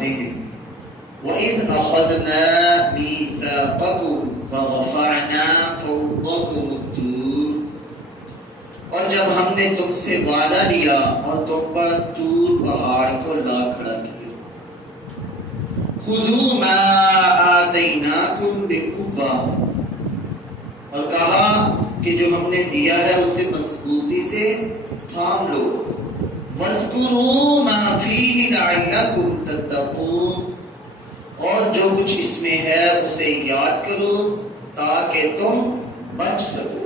فرماتے ہیں وَإِذْ أَخَذْنَا مِيثَاقَكُمْ وَرَفَعْنَا فَوْقَكُمُ الطُّورَ، اور جب ہم نے تم سے وعدہ لیا اور تم پر طور پہاڑ کو لا کھڑا کیا، خُذُوا مَا آتَيْنَاكُمْ بِقُوَّةٍ، اور کہا کہ جو ہم نے دیا ہے اسے مضبوطی سے تھام لو، وَاذْكُرُوا مَا فِيهِ لَعَلَّكُمْ تَتَّقُونَ، اور جو کچھ اس میں ہے اسے یاد کرو تاکہ تم بچ سکو۔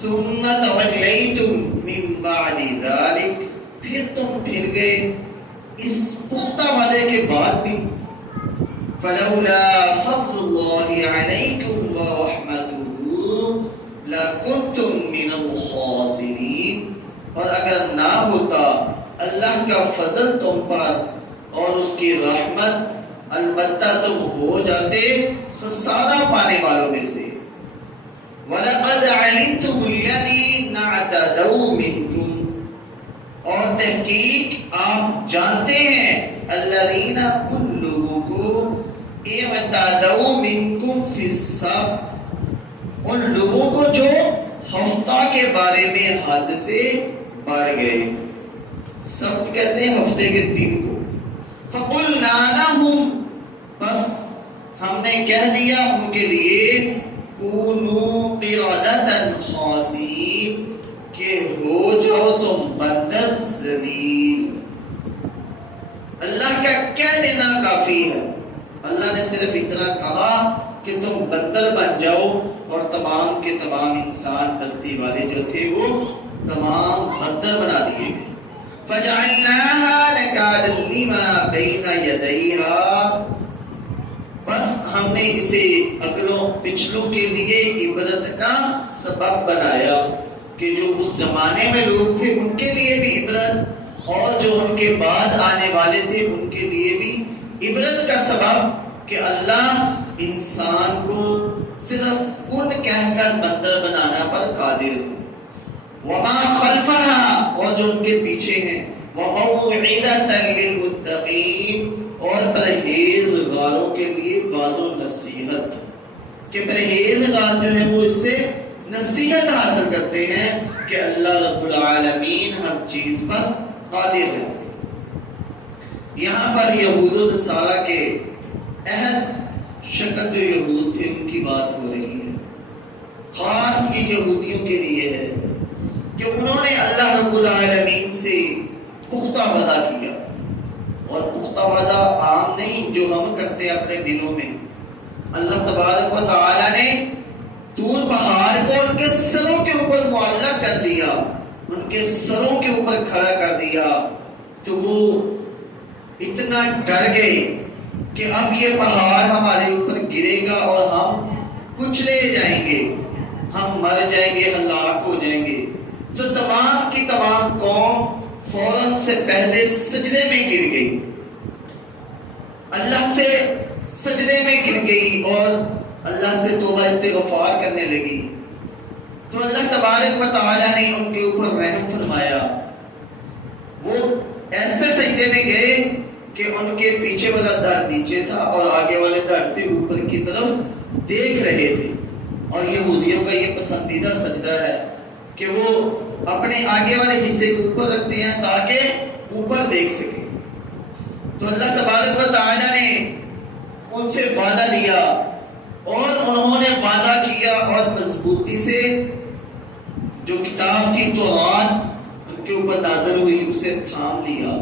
ثُمَّ تَوَلَّيْتُم مِّن بَعْدِ ذَلِكَ، پھر تم پھر گئے اس پختہ وعدے کے بعد بھی۔ فَلَوْلَا فَضْلُ اللَّهِ عَلَيْكُمْ وَرَحْمَتُهُ لَكُنتُم مِّنَ الْخَاسِرِينَ، اور اگر نہ ہوتا اللہ کا فضل تم پر اور اس کی رحمت، البتہ تم ہو جاتے خسارہ پانے والوں میں سے۔ وَلَقَدْ عَلِمْتُمُ الَّذِينَ اعْتَدَوْا مِنْكُمْ، اور تحقیق آپ جانتے ہیں الَّذِينَ ان لوگوں کو اعْتَدَوْا مِنْكُمْ فِي السَّبْتِ، ان لوگوں کو جو ہفتہ کے بارے میں حد سے بڑھ گئے۔ سبت کہتے ہیں ہفتے کے دن کو۔ فَقُلْنَا لَهُمْ، بس ہم نے کہہ دیا ان کے لیے كُونُوا قِرَدَةً خَاسِئِينَ، کہ ہو جاؤ تم بندر ذلیل۔ اللہ کا کہہ دینا کافی ہے، اللہ نے صرف اتنا کہا کہ تم بندر بن جاؤ، اور تمام کے تمام انسان بستی والے جو تھے وہ تمام بندر بنا دیے گئے۔ فَجَعَلْنَاهَا نَكَالًا لِمَا بَيْنَ يَدَيْهَا، بس ہم نے اسے اگلوں پچھلوں کے لیے عبرت کا سبب بنایا کہ جو اس زمانے میں لوگ تھے ان کے لیے بھی عبرت، اور جو ان کے بعد آنے والے تھے ان کے لیے بھی عبرت کا سبب، کہ اللہ انسان کو صرف کن کہہ کر بندر بنانا پر قادر ہے۔ وَمَا خَلْفَهَا، اور جو ان کے پیچھے ہیں، وَمَوْعِظَةً لِّلْمُتَّقِينَ، اور پرہیزگاروں کے لیے وعظ و نصیحت، کہ پرہیزگار جو ہیں وہ اس سے نصیحت حاصل کرتے ہیں کہ اللہ رب العالمین ہر چیز پر قادر ہے۔ یہاں پر یہود و نصارہ کے عہد شکل جو یہود تھے ان کی بات ہو رہی ہے، خاص یہ یہودیوں کے لیے ہے کہ انہوں نے اللہ رب العالمین سے پختہ وعدہ کیا، اور پختہ وعدہ عام نہیں جو ہم کرتے ہیں اپنے دلوں میں۔ اللہ تبارک و تعالی نے طور پہاڑ کو ان کے سروں کے اوپر معلق کر دیا، ان کے سروں کے اوپر کھڑا کر دیا، تو وہ اتنا ڈر گئے کہ اب یہ پہاڑ ہمارے اوپر گرے گا اور ہم کچلے جائیں گے، ہم مر جائیں گے، ہلاک ہو جائیں گے۔ تو تمام کی تمام قوم فوراً سے پہلے سجدے میں گر گئی، اللہ سے سجدے میں گر گئی اور اللہ سے توبہ استغفار کرنے لگی۔ تو اللہ تبارک و تعالی نے ان کے اوپر رحم فرمایا، وہ ایسے سجدے میں گئے کہ ان کے پیچھے والا دھڑ نیچے تھا اور آگے والے دھڑ سے اوپر کی طرف دیکھ رہے تھے۔ اور یہودیوں کا یہ پسندیدہ سجدہ ہے کہ وہ اپنے آگے والے حصے کو اوپر رکھتے ہیں تاکہ اوپر دیکھ سکیں۔ تو اللہ تبارک و تعالی نے ان سے وعدہ لیا اور انہوں نے وعدہ کیا اور مضبوطی سے جو کتاب تھی تورات ان کے اوپر نازل ہوئی اسے تھام لیا۔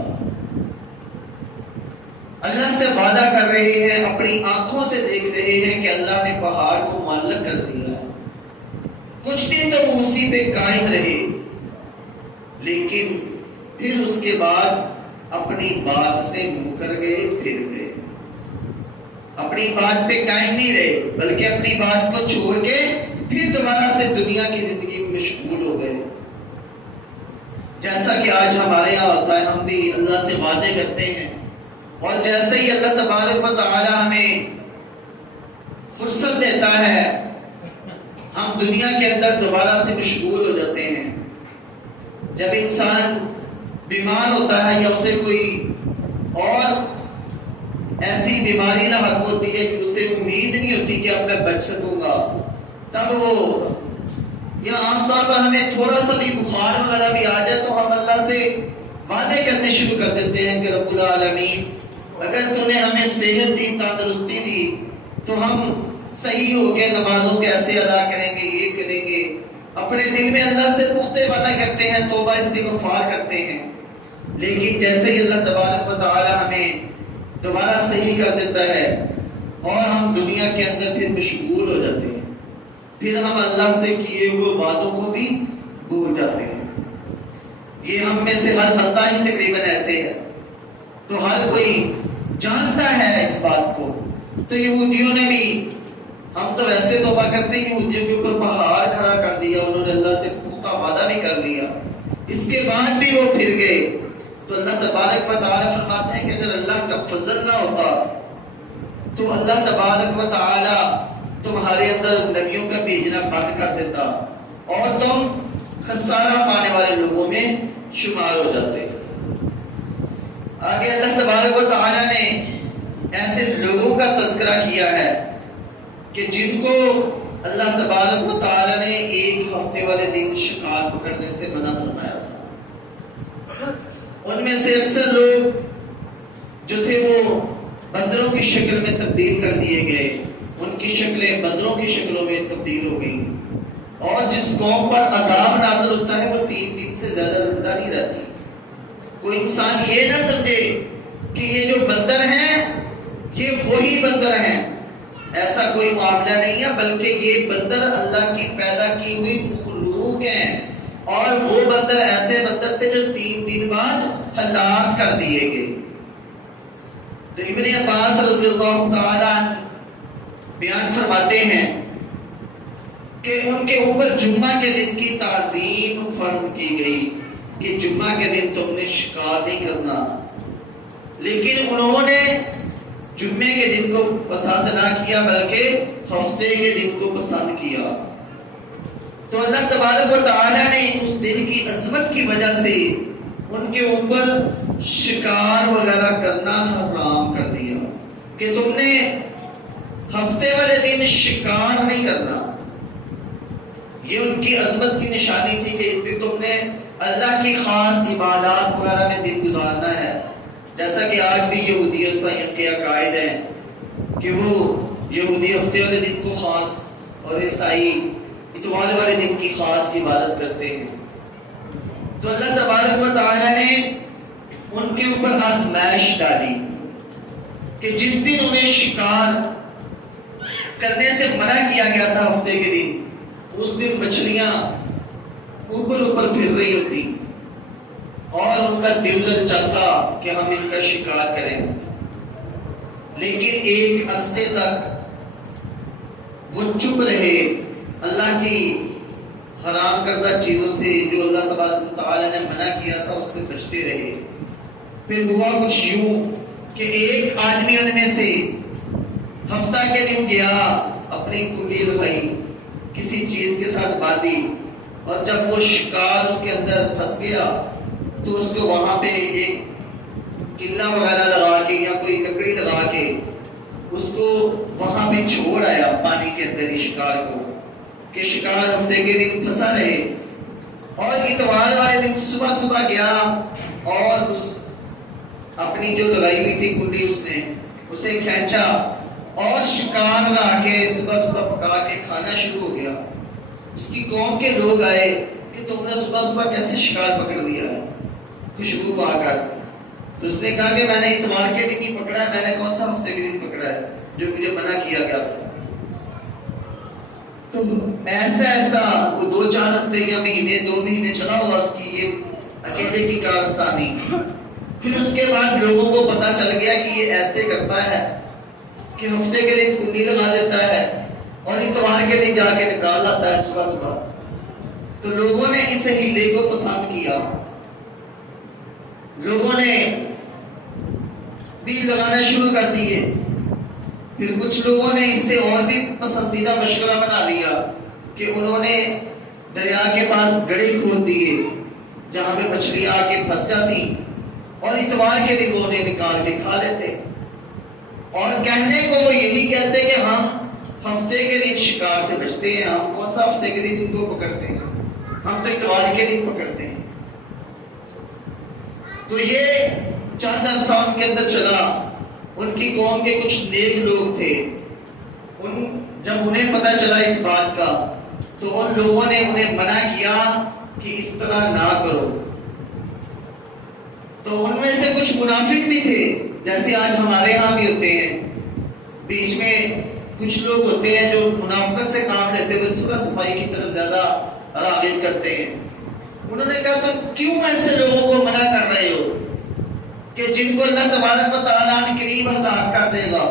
اللہ سے وعدہ کر رہے ہیں، اپنی آنکھوں سے دیکھ رہے ہیں کہ اللہ نے پہاڑ کو معلق کر دیا ہے۔ کچھ دن تو وہ اسی پہ قائم رہے، لیکن پھر اس کے بعد اپنی بات سے مکر گئے، پھر گئے، اپنی بات پہ قائم نہیں رہے بلکہ اپنی بات کو چھوڑ کے پھر دوبارہ سے دنیا کی زندگی میں مشغول ہو گئے۔ جیسا کہ آج ہمارے یہاں ہوتا ہے، ہم بھی اللہ سے وعدے کرتے ہیں اور جیسے ہی اللہ تبارک و تعالی ہمیں فرصت دیتا ہے ہم دنیا کے اندر دوبارہ سے مشغول ہو جاتے ہیں۔ جب انسان بیمار ہوتا ہے یا اسے کوئی اور ایسی بیماری لاحق ہوتی ہے کہ اسے امید نہیں ہوتی کہ اب میں بچ سکوں گا، تب وہ، یا عام طور پر ہمیں تھوڑا سا بھی بخار وغیرہ بھی آ جائے تو ہم اللہ سے وعدے کرنے شروع کر دیتے ہیں کہ رب العالمین اگر تمہیں ہمیں صحت دی، تندرستی دی تو ہم صحیح ہو کے نمازوں کیسے ادا کریں گے، یہ کریں گے، اپنے دل میں اللہ سے پختہ وعدہ کرتے ہیں، توبہ استغفار کرتے ہیں۔ لیکن جیسے ہی اللہ تبارک و تعالی ہمیں دوبارہ صحیح کر دیتا ہے اور ہم دنیا کے اندر پھر مشغول ہو جاتے ہیں، پھر ہم اللہ سے کیے ہوئے وعدوں کو بھی بھول جاتے ہیں۔ یہ ہم میں سے ہر بندہ ہی تقریباً ایسے ہے، تو ہر کوئی جانتا ہے اس بات کو۔ تو یہودیوں نے بھی، ہم تو ویسے توبہ کرتے ہیں، یہودیوں کے اوپر پہاڑ کھڑا کر دیا، انہوں نے اللہ سے پختہ وعدہ بھی کر لیا، اس کے بعد بھی وہ پھر گئے۔ تو اللہ تبارک و تعالی فرماتے ہیں کہ اگر اللہ کا فضل نہ ہوتا تو اللہ تبارک و تعالی تمہارے اندر نبیوں کا بھیجنا بند کر دیتا اور تم خسارہ پانے والے لوگوں میں شمار ہو جاتے۔ آگے اللہ تبارک و تعالی نے ایسے لوگوں کا تذکرہ کیا ہے کہ جن کو اللہ تبارک و تعالی نے ایک ہفتے والے دن شکار پکڑنے سے منع فرمایا تھا۔ ان میں سے اکثر لوگ جو تھے وہ بندروں کی شکل میں تبدیل کر دیے گئے، ان کی شکلیں بندروں کی شکلوں میں تبدیل ہو گئی، اور جس قوم پر عذاب نازل ہوتا ہے وہ 3 دن سے زیادہ زندہ نہیں رہتی۔ کوئی انسان یہ نہ سمجھے کہ یہ جو بندر ہیں یہ وہی بندر ہیں، ایسا کوئی معاملہ نہیں ہے، بلکہ یہ بندر اللہ کی پیدا کی ہوئی مخلوق ہیں، اور وہ بندر ایسے بندر تھے جو 3 دن بعد ہلاک کر دیے گئے۔ تو ابن عباس رضی اللہ تعالی عنہ بیان فرماتے ہیں کہ ان کے اوپر جمعہ کے دن کی تعظیم فرض کی گئی کہ جمعہ کے دن تم نے شکار نہیں کرنا، لیکن انہوں نے جمعے کے دن کو پسند نہ کیا بلکہ ہفتے کے دن کو پسند کیا۔ تو اللہ تبارک و تعالی نے اس دن کی عظمت کی وجہ سے ان کے اوپر شکار وغیرہ کرنا حرام کر دیا کہ تم نے ہفتے والے دن شکار نہیں کرنا۔ یہ ان کی عظمت کی نشانی تھی کہ اس دن تم نے اللہ کی خاص عبادات وغیرہ میں دن گزارنا ہے، جیسا کہ آج بھی یہودی عیسائیوں کے عقائد ہیں کہ وہ یہودی ہفتے والے دن کو خاص اور عیسائی اتوار والے دن کی خاص عبادت کرتے ہیں۔ تو اللہ تبارک و تعالی نے ان کے اوپر آزمائش ڈالی کہ جس دن انہیں شکار کرنے سے منع کیا گیا تھا ہفتے کے دن، اس دن مچھلیاں اوپر اوپر پھر رہی ہوتی اور ان کا دل چاہتا کہ ہم ان کا شکار کریں، لیکن ایک عرصے تک وہ چپ رہے، اللہ کی حرام کردہ چیزوں سے جو اللہ تبارک و تعالی نے منع کیا تھا اس سے بچتے رہے۔ پھر ہوا کچھ یوں کہ ایک آدمی ان میں سے ہفتہ کے دن گیا، اپنی کنڈی لگائی، کسی چیز کے ساتھ باندھی، اور جب وہ شکار اس کے اندر پھنس گیا تو اس کو وہاں پہ ایک قلعہ وغیرہ لگا کے یا کوئی لکڑی لگا کے اس کو وہاں پہ چھوڑ آیا پانی کے اندر ہی شکار کو، کہ شکار ہفتے کے دن پھنسا رہے۔ اور اتوار والے دن صبح صبح گیا اور اس اپنی جو لگائی ہوئی تھی کنڈی اس نے اسے کھینچا اور شکار لا کے صبح صبح پکا کے کھانا شروع ہو گیا۔ اس کی قوم کے لوگ آئے کہ تم نے صبح صبح کیسے شکار پکڑ دیا ہے خوشبو پا کر؟ تو اس نے کہا کہ میں نے اتوار کے دن ہی پکڑا ہے، میں نے کون سا ہفتے کے دن پکڑا ہے جو مجھے منع کیا گیا تھا۔ تو ایسا ایسا وہ 2-4 ہفتے یا مہینے 2 مہینے چلا ہوگا اس کی یہ اکیلے کی کارستانی۔ پھر اس کے بعد لوگوں کو پتا چل گیا کہ یہ ایسے کرتا ہے کہ ہفتے کے دن کنڈی لگا دیتا ہے اور اتوار کے دن جا کے نکال لاتا ہے صبح صبح۔ تو لوگوں نے اس ہیلے کو پسند کیا، لوگوں نے بیج لگانا شروع کر دیے۔ پھر کچھ لوگوں نے اس سے اور بھی پسندیدہ مشغلہ بنا لیا کہ انہوں نے دریا کے پاس گڑھے کھود دیے جہاں پہ مچھلیاں آ کے پھنس جاتی اور اتوار کے دن وہ انہیں نکال کے کھا لیتے۔ اور کہنے کو وہ یہی کہتے کہ ہم ہفتے کے دن شکار سے بچتے ہیں. ہم کون سا ہفتے کے دن ان کو پکڑتے ہیں؟ ہم تو اتوار کے دن پکڑتے ہیں. تو یہ چند عرصہ ان کے اندر چلا. ان کی قوم کے کچھ نیک لوگ تھے، جب انہیں پتہ چلا اس بات کا تو ان لوگوں نے انہیں منع کیا کہ اس طرح نہ کرو. تو ان میں سے کچھ منافق بھی تھے، جیسے آج ہمارے ہاں بھی ہوتے ہیں. بیچ میں کچھ لوگ ہوتے ہیں جو منافقت سے کام لیتے ہوئے صلح صفائی کی طرف زیادہ راغب کرتے ہیں. انہوں نے کہا تم کیوں ایسے لوگوں کو منع کر رہے ہو کہ جن کو اللہ تبارک و تعالیٰ نے قریب ہلاک کر دے گا؟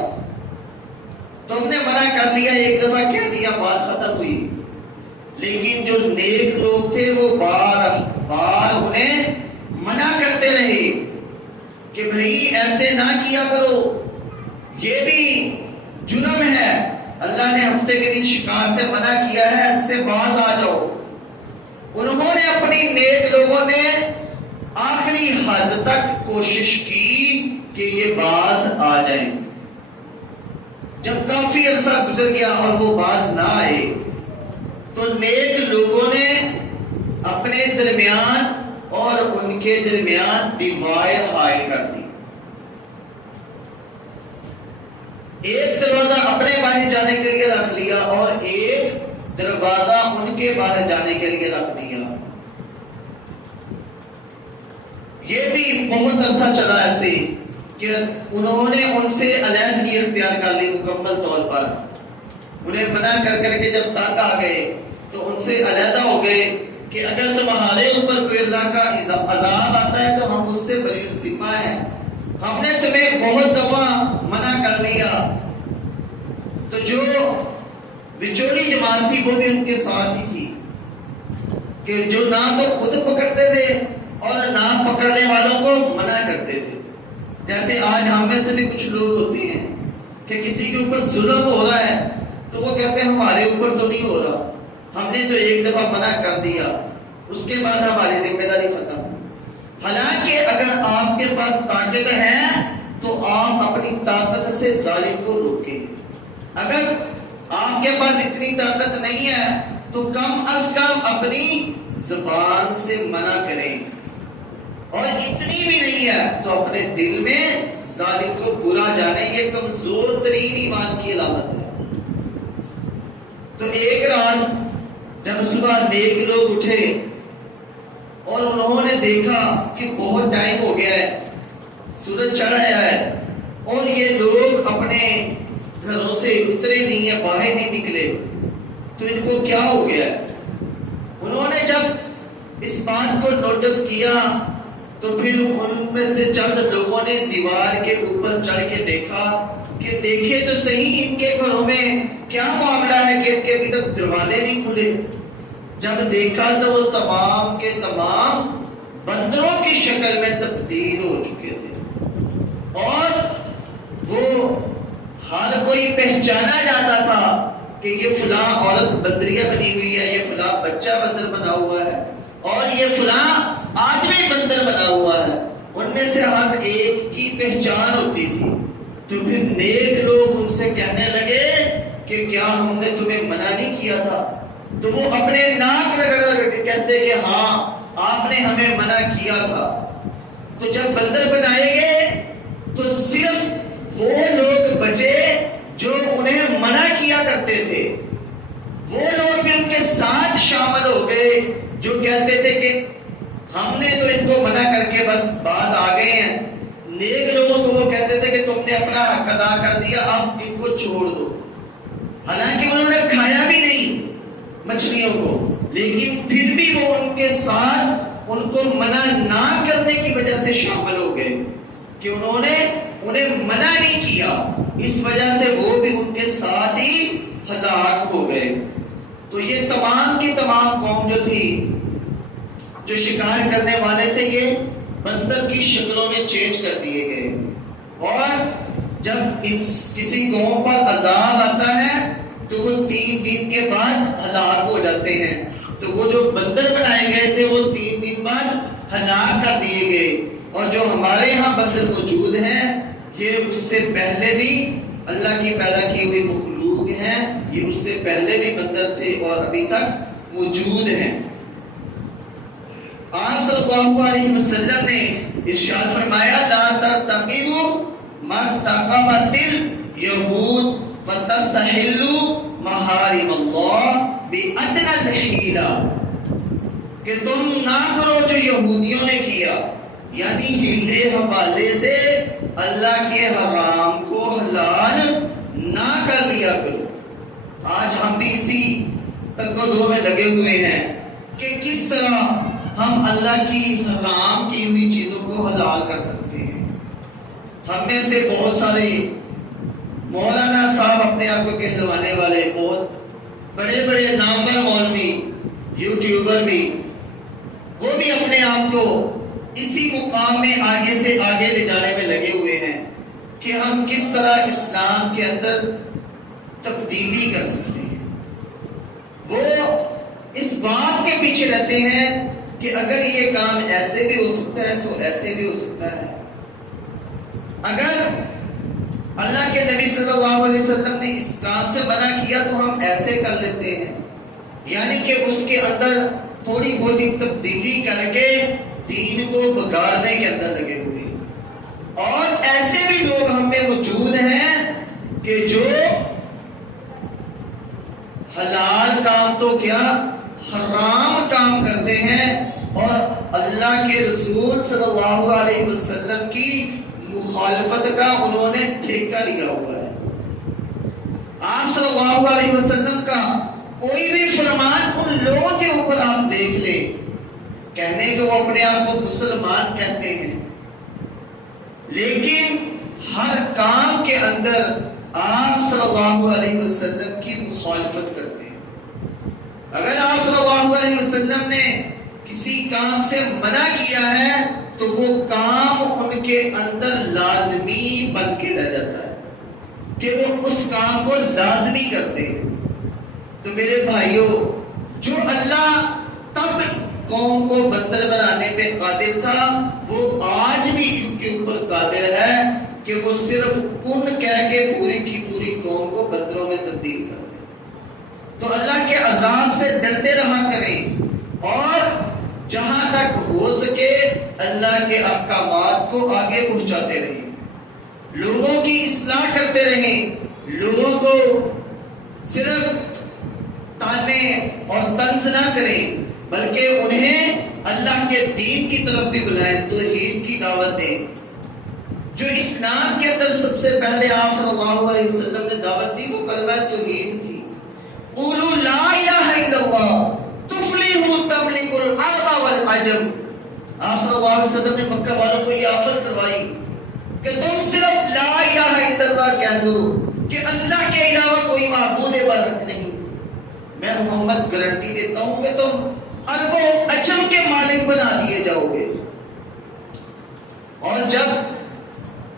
تم نے منع کر لیا، ایک دفعہ کہہ دیا، بات ختم ہوئی. لیکن جو نیک لوگ تھے وہ بار بار انہیں منع کرتے رہے کہ بھئی ایسے نہ کیا کرو، یہ بھی جرم ہے. اللہ نے ہفتے کے دن شکار سے منع کیا ہے، اس سے باز آ جاؤ. انہوں نے اپنی نیک لوگوں نے آخری حد تک کوشش کی کہ یہ باز آ جائیں. جب کافی عرصہ گزر گیا اور وہ باز نہ آئے تو نیک لوگوں نے اپنے درمیان اور ان کے درمیان دیوار حائل کر دی. ایک دروازہ اپنے باہر جانے کے لیے رکھ لیا اور ایک دروازہ ان کے باہر جانے کے لیے رکھ دیا. یہ بھی بہت عرصہ چلا ایسے کہ انہوں نے ان سے علیحدگی اختیار کر لی مکمل طور پر. انہیں منع کر کر کے جب تنگ آ گئے تو ان سے علیحدہ ہو گئے کہ اگر تمہارے اوپر کوئی اللہ کا عذاب آتا ہے تو ہم اس سے بری الذمہ ہیں. ہم نے تمہیں بہت دفعہ منع کر لیا. تو جو بچولی جماعت تھی وہ بھی ان کے ساتھ ہی تھی کہ جو نہ تو خود پکڑتے تھے اور نہ پکڑنے والوں کو منع کرتے تھے. جیسے آج ہم میں سے بھی کچھ لوگ ہوتے ہیں کہ کسی کے اوپر ظلم ہو رہا ہے تو وہ کہتے ہیں ہمارے اوپر تو نہیں ہو رہا، ہم نے تو ایک دفعہ منع کر دیا، اس کے بعد ہماری ذمہ داری ختم. حالانکہ اگر آپ کے پاس طاقت ہے تو آپ اپنی طاقت سے ظالم کو روکیں. اگر آپ کے پاس اتنی طاقت نہیں ہے تو کم از کم اپنی زبان سے منع کریں، اور اتنی بھی نہیں ہے تو اپنے دل میں ظالم کو برا جانے. یہ کمزور ترین ایمان کی علامت ہے. تو ایک رات جب صبح نیک لوگ اٹھے اور انہوں نے دیکھا کہ بہت ٹائم ہو گیا ہے، سورج چڑھ آیا ہے اور یہ لوگ اپنے گھروں سے اترے نہیں ہیں، باہر نہیں نکلے، تو ان کو کیا ہو گیا ہے. انہوں نے جب اس بات کو نوٹس کیا تو پھر ان میں سے چند لوگوں نے دیوار کے اوپر چڑھ کے دیکھا کہ دیکھے تو صحیح ان کے گھروں میں کیا معاملہ ہے کہ ان کے ابھی تک دروازے نہیں کھلے. جب دیکھا تو وہ تمام کے تمام بندروں کی شکل میں تبدیل ہو چکے تھے اور وہ ہر کوئی پہچانا جاتا تھا کہ یہ فلاں عورت بندریہ بنی ہوئی ہے، یہ فلاں بچہ بندر بنا ہوا ہے اور یہ فلاں آدمی بندر بنا ہوا ہے. ان میں سے ہر ایک کی پہچان ہوتی تھی. تو پھر نیک لوگ ان سے کہنے لگے کہ کیا ہم نے تمہیں منع نہیں کیا تھا؟ تو وہ اپنے ناک رگڑ کے کہتے کہ ہاں آپ نے ہمیں منع کیا تھا. تو جب بندر بنائے گئے تو صرف وہ لوگ بچے جو انہیں منع کیا کرتے تھے. وہ لوگ بھی ان کے ساتھ شامل ہو گئے جو کہتے تھے کہ ہم نے تو ان کو منع کر کے بس باز آ گئے ہیں. نیک لوگوں کو وہ کہتے تھے کہ تم نے اپنا حق ادا کر دیا، اب ان کو چھوڑ دو. حالانکہ انہوں نے کھایا بھی نہیں مچھلیوں کو، لیکن پھر بھی وہ ان کے ساتھ ان کو منع نہ کرنے کی وجہ سے شامل ہو گئے کہ انہوں نے انہیں منع نہیں کیا. اس وجہ سے وہ بھی ان کے ساتھ ہی ہلاک ہو گئے. تو یہ تمام کی تمام قوم جو تھی، جو شکار کرنے والے تھے، یہ بندر کی شکلوں میں چینج کر دیے گئے. اور جب کسی قوم پر عذاب آتا ہے تو وہ 3 دن کے بعد ہلاک ہو جاتے ہیں. تو وہ جو بندر بنائے گئے تھے وہ 3 دن بعد ہلاک کر دیے گئے. اور جو ہمارے ہاں بندر موجود ہیں کہ اس سے پہلے بھی اللہ کی پیدا کی ہوئی مخلوق ہیں، یہ اس سے پہلے بھی بندر تھے اور ابھی تک موجود ہیں۔ آپ صلی اللہ علیہ وسلم نے ارشاد فرمایا لا ترتقبوا مرتقبت الیہود فتستحلوا محارم اللہ بأدنى الحیلہ، کہ تم نہ کرو جو یہودیوں نے کیا، یعنی ہیلے حوالے سے اللہ کے حرام کو حلال نہ کر لیا کرو۔ آج ہم بھی اسی تگ و دو میں لگے ہوئے ہیں کہ کس طرح ہم اللہ کی حرام کی ہوئی چیزوں کو حلال کر سکتے ہیں۔ ہم میں سے بہت سارے مولانا صاحب اپنے آپ کو کہلوانے والے بہت بڑے بڑے نامور مولوی یوٹیوبر بھی، وہ بھی اپنے آپ کو اسی مقام میں آگے سے آگے لے جانے میں لگے ہوئے ہیں کہ ہم کس طرح اسلام کے اندر تبدیلی کر سکتے ہیں۔ وہ اس بات کے پیچھے رہتے ہیں کہ اگر یہ کام ایسے بھی ہو سکتا ہے تو ایسے بھی ہو سکتا ہے، اگر اللہ کے نبی صلی اللہ علیہ وسلم نے اس کام سے منع کیا تو ہم ایسے کر لیتے ہیں، یعنی کہ اس کے اندر تھوڑی بہت ہی تبدیلی کر کے دین کو بگاڑنے کے اندر لگے ہوئے۔ اور ایسے بھی لوگ ہم میں موجود ہیں کہ جو حلال کام تو کیا حرام کام کرتے ہیں، اور اللہ کے رسول صلی اللہ علیہ وسلم کی مخالفت کا انہوں نے ٹھیکہ لیا ہوا ہے۔ آپ صلی اللہ علیہ وسلم کا کوئی بھی فرمان ان لوگوں کے اوپر آپ دیکھ لیں، کہنے کہ وہ اپنے آپ کو مسلمان کہتے ہیں، لیکن ہر کام کے اندر آپ صلی اللہ علیہ وسلم کی مخالفت کرتے ہیں۔ اگر آپ صلی اللہ علیہ وسلم نے کسی کام سے منع کیا ہے تو وہ کام ان کے اندر لازمی بن کے رہ جاتا ہے کہ وہ اس کام کو لازمی کرتے ہیں۔ تو میرے بھائیوں، جو اللہ تب قوم کو بندر بنانے پہ قادر تھا، وہ آج بھی اس کے اوپر قادر ہے کہ وہ صرف کن کہہ کے پوری کی پوری قوم کو بندروں میں تبدیل کر دے۔ تو اللہ کے عذاب سے ڈرتے رہا کریں، اور جہاں تک ہو سکے اللہ کے احکامات کو آگے پہنچاتے رہیں، لوگوں کی اصلاح کرتے رہیں، لوگوں کو صرف تانے اور طنز نہ کریں بلکہ انہیں اللہ کے دین کی طرف بھی بلائیں، توحید کی دعوت دیں۔ جو اسلام کے اندر سب سے پہلے آپ صلی اللہ علیہ وسلم نے دعوت دی وہ کلمہ توحید تھی۔ قولوا لا الہ الا اللہ تفلحوا تملکوا الارض والعجم۔ آپ صلی اللہ علیہ وسلم نے مکہ والوں کو یہ آفر کروائی کہ تم صرف لا الہ الا اللہ کہہ دو کہ اللہ کے علاوہ کوئی معبود برحق نہیں، میں محمد گارنٹی دیتا ہوں کہ تم ارب و عجم کے مالک بنا دیے جاؤ گے۔ اور جب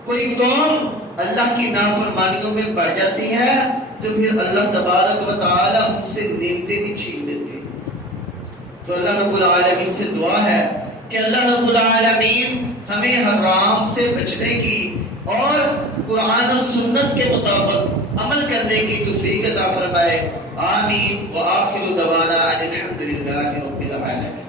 کوئی قوم اللہ کی نافرمانیوں میں بڑھ جاتی ہے تو پھر اللہ تبارک و تعالی ان سے نعمتیں بھی چھین لیتے ہیں۔ تو اللہ رب العالمین سے دعا ہے کہ اللہ رب العالمین ہمیں حرام سے بچنے کی اور قرآن و سنت کے مطابق عمل کرنے کی توفیق عطا فرمائے۔ آمین وآخر دعوانا ان الحمد للہ رب العالمین۔